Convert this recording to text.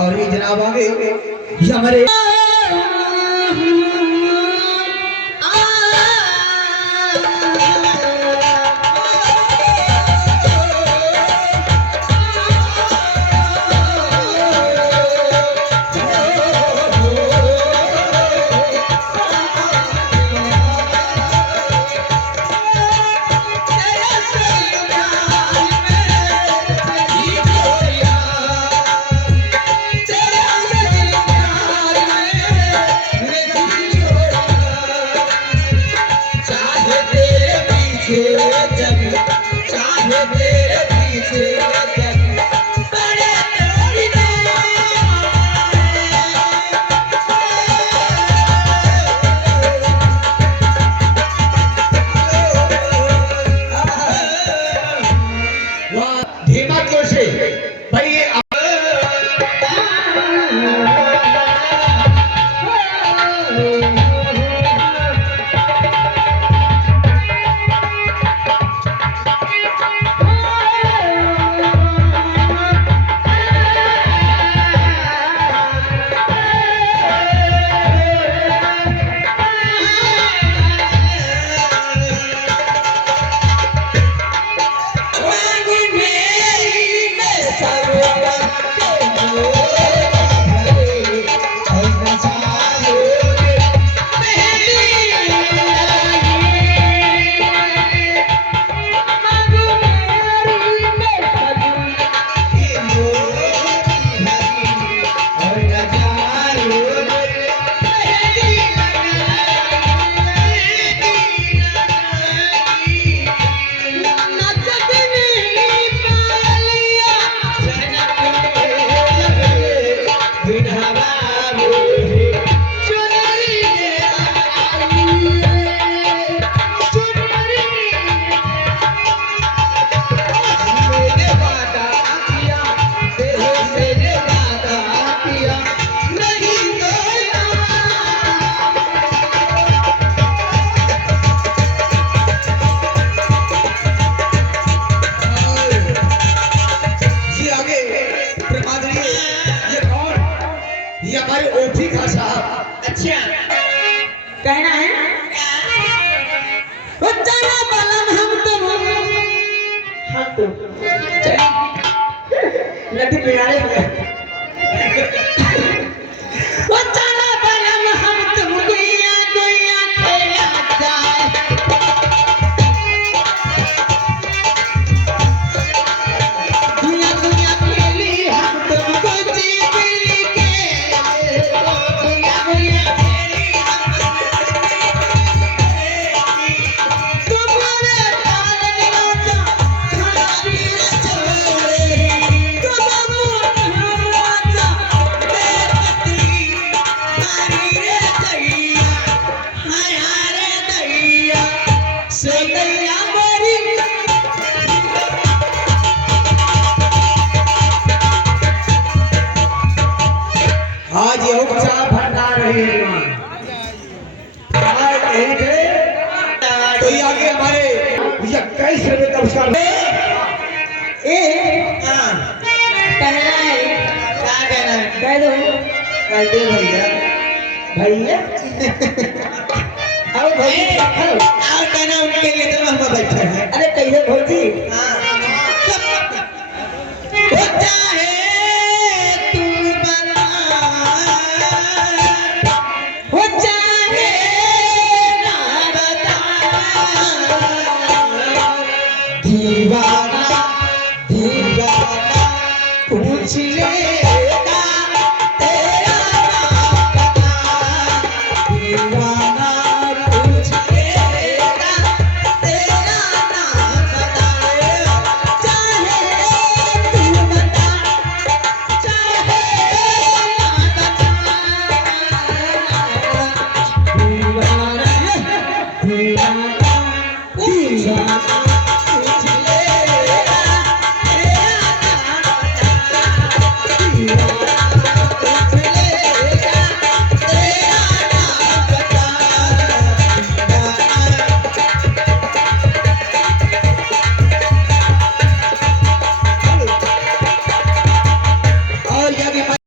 और ये जनाब आगे ये हमारे कहना है चला बलम हम तो नदी किनारे चला बलम हम तुम गुइया गुइया खेला जाए गुइया गुइया खेली हम तुम गुची बिली के गुइया गुइया आज ये उपचार भंडार रही तो ये आगे हमारे ये कैसे नमस्कार कहना है क्या कहना है कह दो भैया भैया आओ भैया आओ कहना उनके लिए तो हम बैठे हैं। अरे कैसे भौजी दीवाना दीवाना पूछ लेगा तेरा नाम बता दीवाना पूछ लेगा तेरा नाम बता चाहे तू बता चाहे ना बता दीवाना दीवाना दीवाना